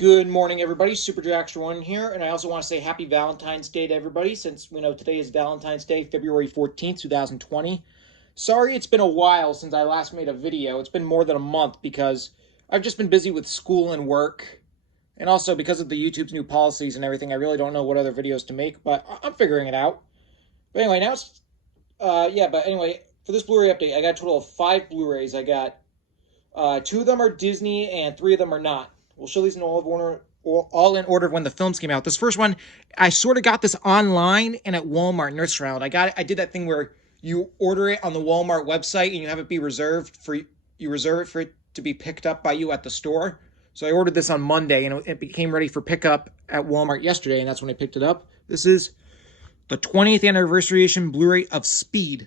Good morning, everybody. Super Extra One here, and I also want to say Happy Valentine's Day to everybody, since we know today is Valentine's Day, February 14th, 2020. Sorry it's been a while since I last made a video. It's been more than a month because I've just been busy with school and work, and also because of the YouTube's new policies and everything, I really don't know what other videos to make, but I'm figuring it out. But anyway, now it's, but anyway, for this Blu-ray update, I got a total of 5 Blu-rays. I got, 2 of them are Disney and 3 of them are not. We'll show these in all in order of when the films came out. This first one, I sort of got this online and at Walmart Nurse Round. I did that thing where you order it on the Walmart website and you have it be reserved for you reserve it for it to be picked up by you at the store. So I ordered this on Monday and it became ready for pickup at Walmart yesterday, and that's when I picked it up. This is the 20th anniversary edition Blu-ray of Speed.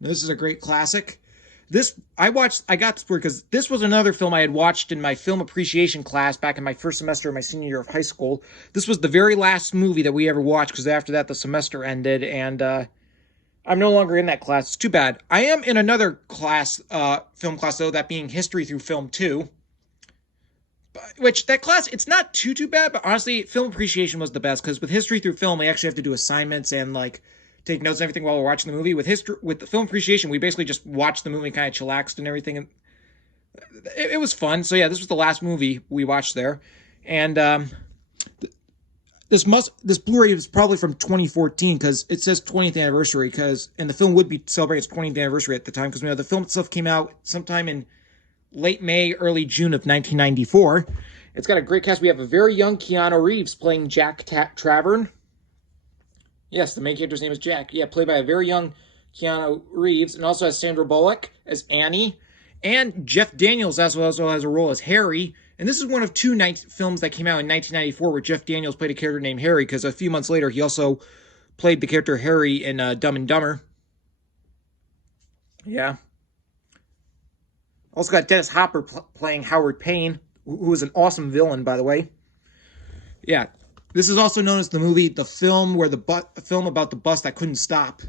This is a great classic. I got this because this was another film I had watched in my film appreciation class back in my first semester of my senior year of high school. This was the very last movie that we ever watched, because after that the semester ended, and I'm no longer in that class. It's too bad. I am in another class, film class though, that being History Through Film 2. Which, that class, it's not too bad, but honestly, film appreciation was the best, because with History Through Film, we actually have to do assignments and, like, take notes and everything while we're watching the movie. With the film appreciation, we basically just watched the movie and kind of chillaxed and everything. And it was fun. So yeah, this was the last movie we watched there. And this Blu-ray is probably from 2014, because it says 20th anniversary, and the film would be celebrating its 20th anniversary at the time, because we know the film itself came out sometime in late May, early June of 1994. It's got a great cast. We have a very young Keanu Reeves playing Jack Travern. Yes, the main character's name is Jack. Yeah, played by a very young Keanu Reeves, and also has Sandra Bullock as Annie, and Jeff Daniels also has a role as Harry. And this is one of 2 films that came out in 1994 where Jeff Daniels played a character named Harry, because a few months later he also played the character Harry in Dumb and Dumber. Yeah. Also got Dennis Hopper playing Howard Payne, who was an awesome villain, by the way. Yeah. This is also known as the movie, the film about the bus that couldn't stop.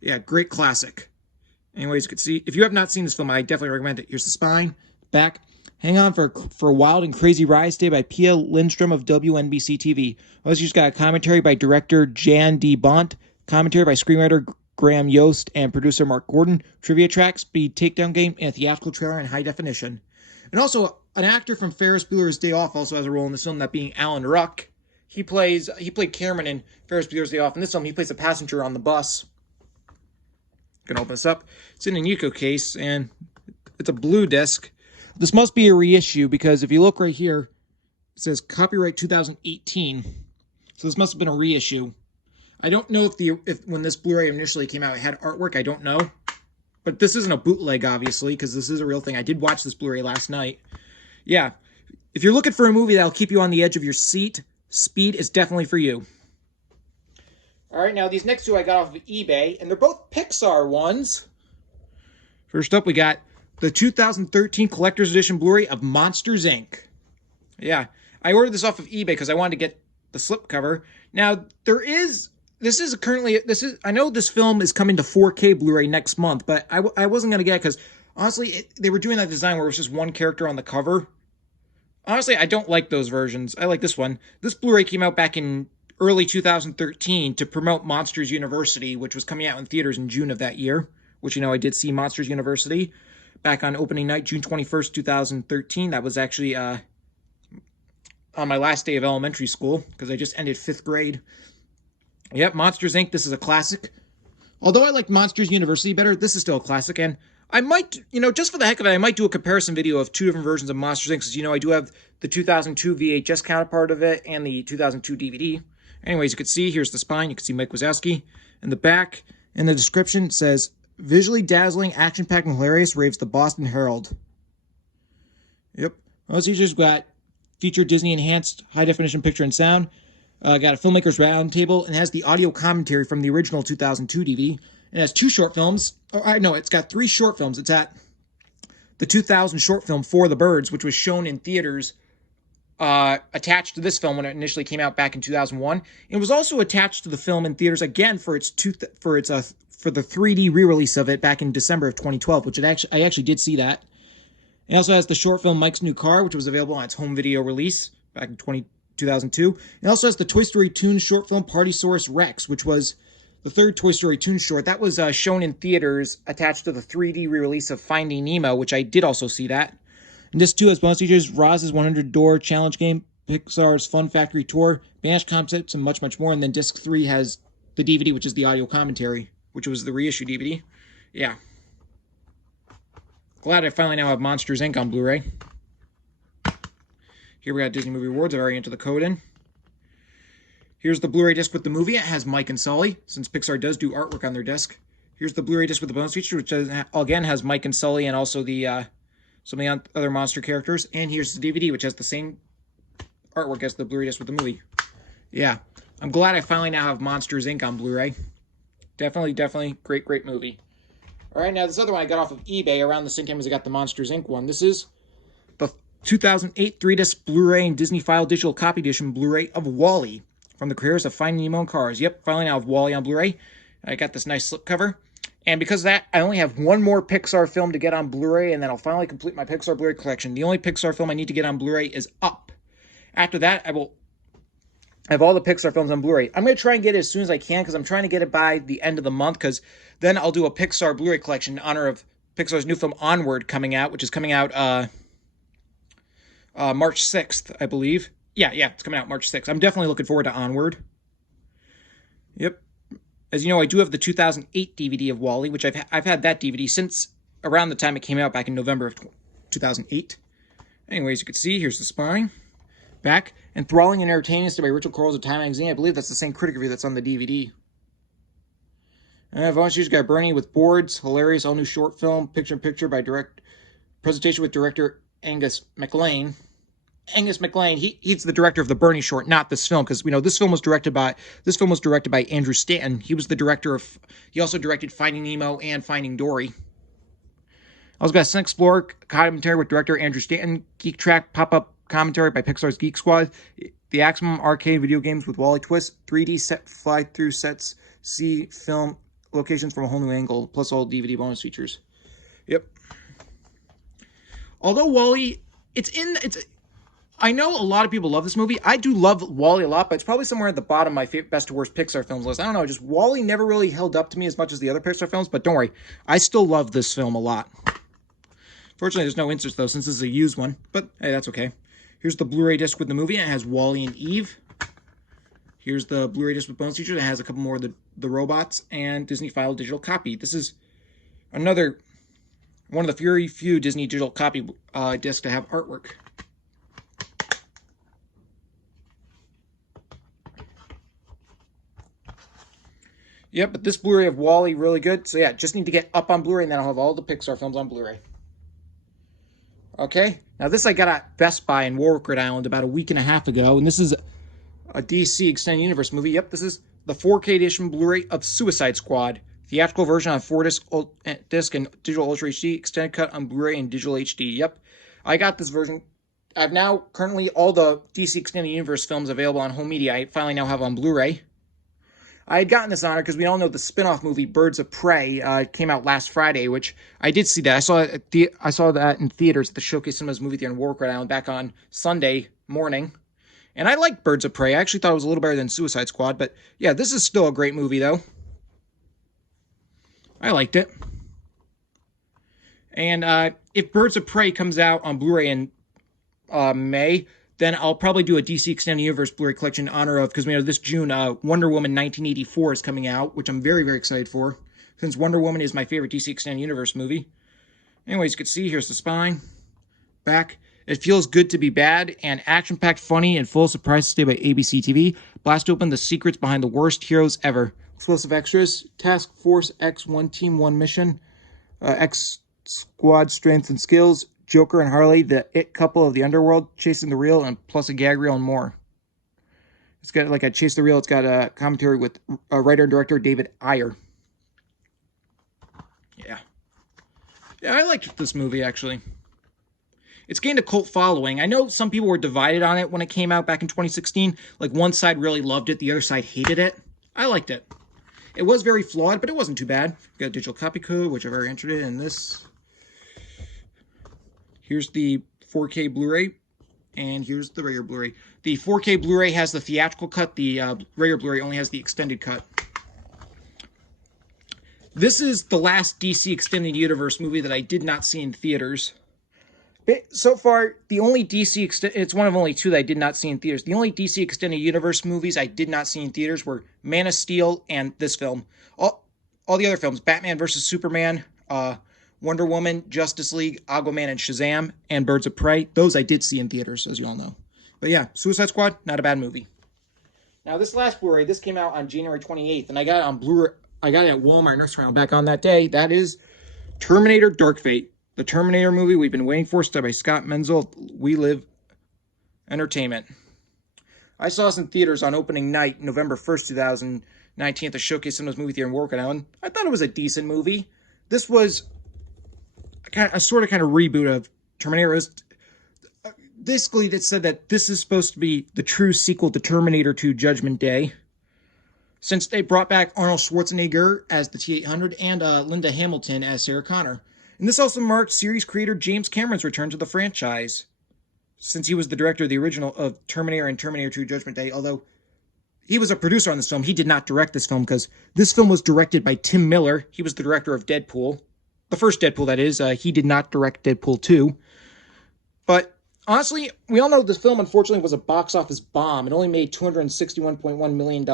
Yeah, great classic. Anyways, you can see, if you have not seen this film, I definitely recommend it. Here's the spine, back. Hang on for a wild and crazy ride today by Pia Lindstrom of WNBC TV. Also, just got a commentary by director Jan D. Bont, commentary by screenwriter Graham Yost, and producer Mark Gordon. Trivia track, speed takedown game, and a theatrical trailer in high definition. And also, an actor from Ferris Bueller's Day Off also has a role in this film, that being Alan Ruck. He played Cameron in Ferris Bueller's Day Off. In this film, he plays a passenger on the bus. Gonna open this up. It's in a Yuko case, and it's a blue disc. This must be a reissue, because if you look right here, it says copyright 2018. So this must have been a reissue. I don't know if when this Blu-ray initially came out, it had artwork. I don't know. But this isn't a bootleg, obviously, because this is a real thing. I did watch this Blu-ray last night. Yeah. If you're looking for a movie that'll keep you on the edge of your seat, Speed is definitely for you. Alright, now these next 2 I got off of eBay, and they're both Pixar ones. First up, we got the 2013 Collector's Edition Blu-ray of Monsters, Inc. Yeah, I ordered this off of eBay because I wanted to get the slipcover. Now, I know this film is coming to 4K Blu-ray next month, but I wasn't going to get it because, honestly, they were doing that design where it was just one character on the cover. Honestly, I don't like those versions. I like this one. This Blu-ray came out back in early 2013 to promote Monsters University, which was coming out in theaters in June of that year, which, I did see Monsters University back on opening night, June 21st, 2013. That was actually on my last day of elementary school, because I just ended 5th grade. Yep, Monsters, Inc. This is a classic. Although I like Monsters University better, this is still a classic, and I might, just for the heck of it, I might do a comparison video of 2 different versions of Monsters, Inc. Because, I do have the 2002 VHS counterpart of it and the 2002 DVD. Anyways, you can see, here's the spine. You can see Mike Wazowski. In the back, in the description, says, visually dazzling, action-packed, and hilarious, raves the Boston Herald. Yep. Also, you just got featured Disney-enhanced high-definition picture and sound. Got a filmmaker's roundtable, and has the audio commentary from the original 2002 DVD. It has 2 short films. It's got 3 short films. It's at the 2000 short film For the Birds, which was shown in theaters attached to this film when it initially came out back in 2001. It was also attached to the film in theaters again for the 3D re-release of it back in December of 2012, which I actually did see that. It also has the short film Mike's New Car, which was available on its home video release back in 2002. It also has the Toy Story Toons short film Partysaurus Rex, which was the third Toy Story Toons short. That was shown in theaters attached to the 3D re-release of Finding Nemo, which I did also see that. And this too has bonus features, Roz's 100-door challenge game, Pixar's Fun Factory Tour, Banished Concepts, and much, much more. And then disc 3 has the DVD, which is the audio commentary, which was the reissue DVD. Yeah. Glad I finally now have Monsters, Inc. on Blu-ray. Here we got Disney Movie Awards. I've already entered the code in. Here's the Blu-ray disc with the movie. It has Mike and Sully, since Pixar does do artwork on their disc. Here's the Blu-ray disc with the bonus feature, which again has Mike and Sully and also the some of the other monster characters. And here's the DVD, which has the same artwork as the Blu-ray disc with the movie. Yeah, I'm glad I finally now have Monsters, Inc. on Blu-ray. Definitely great movie. All right, now this other one I got off of eBay around the same time as I got the Monsters, Inc. one. This is the 2008 3-disc Blu-ray and Disney File Digital Copy Edition Blu-ray of WALL-E from the creators of Finding Nemo and Cars. Yep, finally now have WALL-E on Blu-ray. I got this nice slipcover. And because of that, I only have one more Pixar film to get on Blu-ray, and then I'll finally complete my Pixar Blu-ray collection. The only Pixar film I need to get on Blu-ray is Up. After that, I will have all the Pixar films on Blu-ray. I'm going to try and get it as soon as I can, because I'm trying to get it by the end of the month, because then I'll do a Pixar Blu-ray collection in honor of Pixar's new film Onward coming out, which is coming out March 6th, I believe. Yeah, it's coming out March 6th. I'm definitely looking forward to Onward. Yep. As you know, I do have the 2008 DVD of WALL-E, which I've had that DVD since around the time it came out back in November of 2008. Anyways, you can see, here's the spine, back, enthralling and entertaining by Richard Corals of Time Magazine. I believe that's the same critic review that's on the DVD. Bonus features got Bernie with Boards, hilarious all-new short film, picture-in-picture by presentation with director Angus MacLane. Angus MacLane, he's the director of the Bernie short, not this film, because we know this film was directed by Andrew Stanton. He was the director of, he also directed Finding Nemo and Finding Dory. I also got Sun Explorer commentary with director Andrew Stanton, Geek Track pop-up commentary by Pixar's Geek Squad, the Aximum arcade video games with Wally Twist, 3D set fly-through sets, see film locations from a whole new angle, plus all DVD bonus features. Yep. Although WALL-E, I know a lot of people love this movie. I do love WALL-E a lot, but it's probably somewhere at the bottom of my best to worst Pixar films list. I don't know, just WALL-E never really held up to me as much as the other Pixar films, but don't worry, I still love this film a lot. Fortunately, there's no inserts, though, since this is a used one, but hey, that's okay. Here's the Blu-ray disc with the movie. It has WALL-E and Eve. Here's the Blu-ray disc with bonus features. It has a couple more of the robots and Disney File digital copy. This is another one of the very few Disney digital copy discs to have artwork. Yep, but this Blu-ray of WALL-E really good. So yeah, just need to get Up on Blu-ray, and then I'll have all the Pixar films on Blu-ray. Okay, now this I got at Best Buy in Warwick, Rhode Island about a week and a half ago, and this is a DC Extended Universe movie. Yep, this is the 4K edition Blu-ray of Suicide Squad. Theatrical version on 4-disc and digital Ultra HD, extended cut on Blu-ray and digital HD. Yep, I got this version. I've now currently all the DC Extended Universe films available on home media. I finally now have on Blu-ray. I had gotten this honor because we all know the spin-off movie Birds of Prey came out last Friday, which I did see that. I saw that in theaters at the Showcase Cinemas movie theater in Warwick, Rhode Island back on Sunday morning. And I liked Birds of Prey. I actually thought it was a little better than Suicide Squad. But yeah, this is still a great movie, though. I liked it. And if Birds of Prey comes out on Blu-ray in May, then I'll probably do a DC Extended Universe Blu-ray collection in honor of, because we know this June, Wonder Woman 1984 is coming out, which I'm very excited for, since Wonder Woman is my favorite DC Extended Universe movie. Anyways, you can see, here's the spine, back. It feels good to be bad, and action-packed, funny, and full of surprises today by ABC TV. Blast open the secrets behind the worst heroes ever. Explosive extras, Task Force X1 Team 1 mission, X Squad Strengths and Skills, Joker and Harley, the it couple of the underworld, chasing the reel, and plus a gag reel and more. It's got like a Chase the Reel. It's got a commentary with writer and director David Ayer. Yeah, I liked this movie, actually. It's gained a cult following. I know some people were divided on it when it came out back in 2016. Like, one side really loved it, the other side hated it. I liked it. It was very flawed, but it wasn't too bad. Got a digital copy code, which I've already entered it in this. Here's the 4K Blu-ray, and here's the regular Blu-ray. The 4K Blu-ray has the theatrical cut. The regular Blu-ray only has the extended cut. This is the last DC Extended Universe movie that I did not see in theaters. So far, the only DC... It's one of only two that I did not see in theaters. The only DC Extended Universe movies I did not see in theaters were Man of Steel and this film. All the other films, Batman vs. Superman, Wonder Woman, Justice League, Aquaman, and Shazam, and Birds of Prey, those I did see in theaters, as you all know. But yeah, Suicide Squad, not a bad movie. Now, this last Blu-ray, this came out on January 28th, and I got it on Blu-ray. I got it at Walmart Nurse Round back on that day. That is Terminator Dark Fate. The Terminator movie we've been waiting for, starred by Scott Menzel, We Live Entertainment. I saw this in theaters on opening night, November 1st, 2019, at the Showcase Cinemas movie theater in Warwick, Island. I thought it was a decent movie. This was a sort of reboot of Terminator. It was, basically, it said that this is supposed to be the true sequel to Terminator 2 Judgment Day, since they brought back Arnold Schwarzenegger as the T-800 and Linda Hamilton as Sarah Connor. And this also marked series creator James Cameron's return to the franchise, since he was the director of the original of Terminator and Terminator 2 Judgment Day. Although he was a producer on this film, he did not direct this film, because this film was directed by Tim Miller. He was the director of Deadpool. The first Deadpool, that is. He did not direct Deadpool 2. But honestly, we all know this film, unfortunately, was a box office bomb. It only made $261.1 million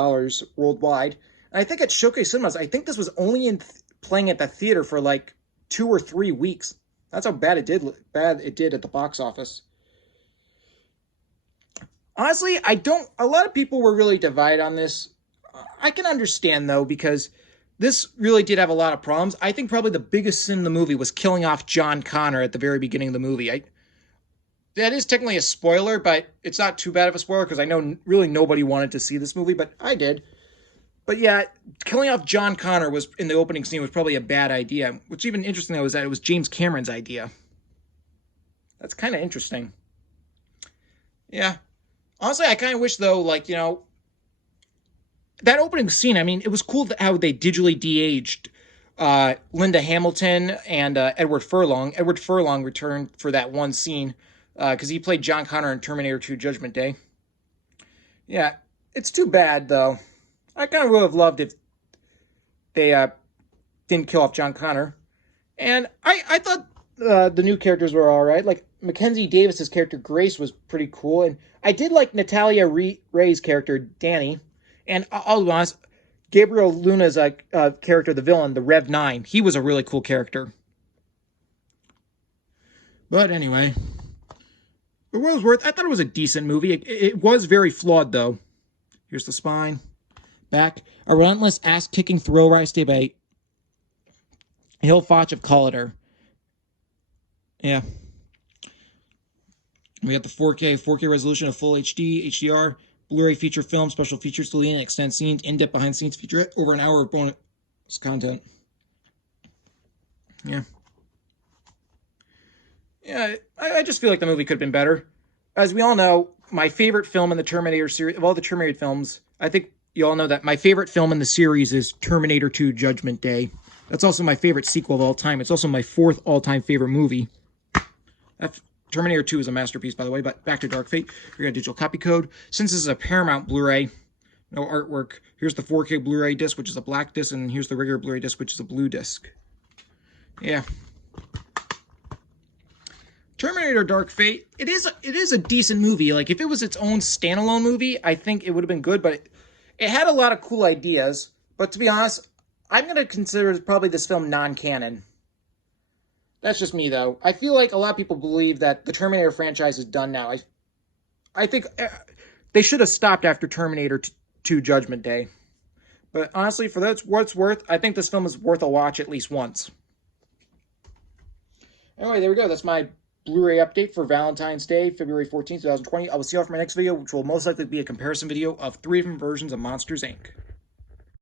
worldwide. And I think at Showcase Cinemas, I think this was only playing at the theater for like 2 or 3 weeks. That's how bad it did at the box office. Honestly, a lot of people were really divided on this. I can understand, though, because this really did have a lot of problems. I think probably the biggest sin in the movie was killing off John Connor at the very beginning of the movie. That is technically a spoiler, but it's not too bad of a spoiler because I know really nobody wanted to see this movie, but I did. But yeah, killing off John Connor was in the opening scene was probably a bad idea. What's even interesting, though, is that it was James Cameron's idea. That's kind of interesting. Yeah. Honestly, I kind of wish, though, like, that opening scene, I mean, it was cool how they digitally de-aged Linda Hamilton and Edward Furlong. Edward Furlong returned for that one scene, because he played John Connor in Terminator 2 Judgment Day. Yeah, it's too bad, though. I kind of would have loved if they didn't kill off John Connor. And I thought the new characters were all right. Like, Mackenzie Davis's character, Grace, was pretty cool. And I did like Natalia Ray's character, Danny. And I'll be honest, Gabriel Luna's character, the villain, the Rev 9, he was a really cool character. But anyway, for what it was worth, I thought it was a decent movie. It was very flawed, though. Here's the spine. Back. A relentless ass-kicking thrill ride stay by Hill Foch of Collider. Yeah. We got the 4K resolution of full HD, HDR, Blu-ray feature film, special features, deleting and extend scenes, in-depth behind-the-scenes feature, over an hour of bonus content. Yeah. Yeah, I just feel like the movie could have been better. As we all know, my favorite film in the Terminator series, of all the Terminator films, I think you all know that my favorite film in the series is Terminator 2 Judgment Day. That's also my favorite sequel of all time. It's also my 4th all-time favorite movie. Terminator 2 is a masterpiece, by the way, but back to Dark Fate. We got a digital copy code. Since this is a Paramount Blu-ray, no artwork, here's the 4K Blu-ray disc, which is a black disc, and here's the regular Blu-ray disc, which is a blue disc. Yeah. Terminator Dark Fate, it is a decent movie. Like, if it was its own standalone movie, I think it would have been good, but it had a lot of cool ideas. But to be honest, I'm going to consider probably this film non-canon. That's just me, though. I feel like a lot of people believe that the Terminator franchise is done now. I think they should have stopped after Terminator 2 Judgment Day. But honestly, for what it's worth, I think this film is worth a watch at least once. Anyway, there we go. That's my Blu-ray update for Valentine's Day, February 14th, 2020. I will see you all for my next video, which will most likely be a comparison video of 3 different versions of Monsters, Inc.